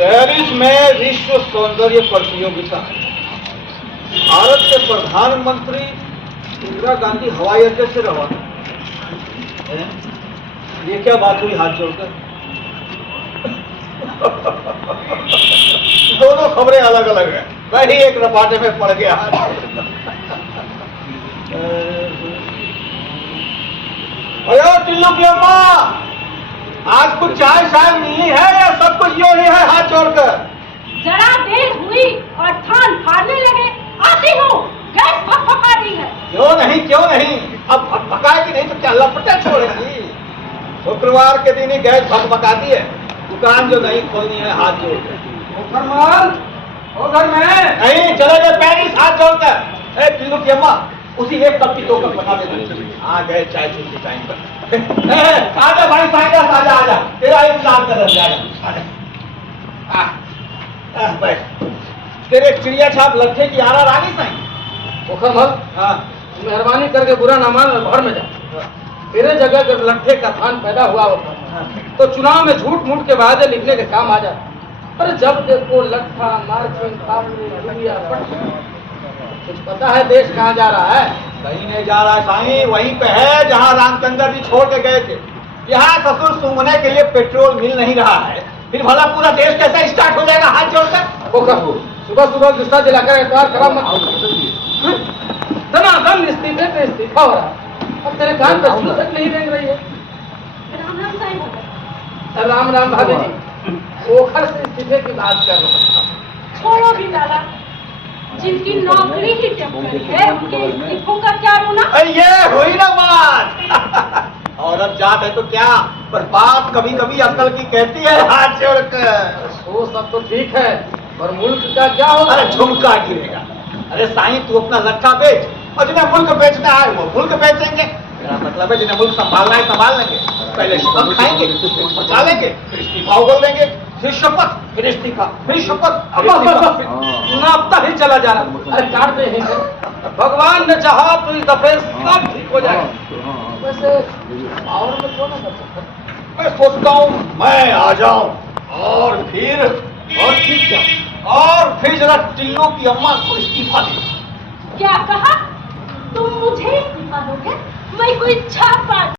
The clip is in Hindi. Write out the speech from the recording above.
पेरिस में विश्व सौंदर्य प्रतियोगिता। भारत के प्रधानमंत्री इंदिरा गांधी हवाई अड्डे से रवाना। ये क्या बात हुई हाथ जोड़कर? दोनों खबरें अलग अलग हैं। वही एक रपाटे में पड़ गया। अयो टिल्लू की अम्मा, आज कुछ चाय शाय मिलनी है या सब कुछ यूं ही है हाथ जोड़कर? जरा देर हुई और थान फाड़ने लगे। आती हूँ, गैस फकफका दी है। क्यों नहीं, अब भगभगाएगी नहीं तो क्या लपटे छोड़ेगी? शुक्रवार के दिन ही गैस भगभगाती है। दुकान जो नहीं खोलनी है हाथ जोड़कर। ओ घर में नहीं चले गए पेरिस हाथ जोड़कर। ए टिल्लू की अम्मा, उसी एक कप की 2 कप बना देना। आ गए चाय छूट के टाइम पर। आजा भाई साइकिल आजा, तेरा इंतजार कर रहे हैं। आजा बैठ। तेरे चिड़िया छाप लट्ठे की आरा रानी साईं। मुखमल, हाँ मेहरबानी करके बुरा न मान और घर में जा। तेरे जगह अगर लट्ठे का थान पैदा हुआ होता तो चुनाव में झूठ मूठ के वादे लिखने के काम आ जाता। पर जब देखो लट्ठा, मार्चिंग, कुछ पता है देश कहाँ जा रहा है? कहीं नहीं जा रहा है साईं, वहीं पे है जहाँ रामचंद्र जी छोड़ के गए थे। यहाँ ससुर सूंघने के लिए पेट्रोल मिल नहीं रहा है, फिर भला पूरा देश कैसे स्टार्ट हो जाएगा हाथ जोड़कर? सुबह सुबह गुस्सा दिलाकर एतवार खराब मत करो। दमादम इस्तीफे पे इस्तीफा हो रहा। अब तेरे कान पर सुन तक नहीं रेंग रही है। राम राम साईं भगत। राम राम भाभी जी, ओखर से इस्तीफे की बात कर रहा हूँ। छोड़ो भी लाला, जिनकी नौकरी ही टेम्पररी है उनके इस्तीफों का क्या रोना? ये हुई ना बात। औरत जात है तो क्या, पर बात कभी कभी अकल की कहती है हाथ जोड़कर। वो सब तो ठीक है, पर मुल्क का क्या होगा? अरे झुमका गिरेगा। अरे साईं तू अपना लट्ठा बेच, और जिन्हें मुल्क बेचना है वो मुल्क बेचेंगे। मेरा मतलब है जिन्हें मुल्क संभालना है संभाल लेंगे। पहले शपथ खाएंगे, फिर बचा लेंगे, फिर इस्तीफा उगल देंगे, फिर शपथ, फिर इस्तीफा, फिर शपथ। नापता ही चला जा रहा। अरे काट दे ही। भगवान ने चाहा तो इस दफे सब ठीक हो जाएगा। वैसे और में क्यों ना कर सकता? मैं सोचता हूँ मैं आ जाऊं और फिर क्या, और फिर जरा टिल्लू की अम्मा को इस्तीफा दे। क्या कहा? तुम मुझे इस्तीफा दोगे? मैं कोई छापा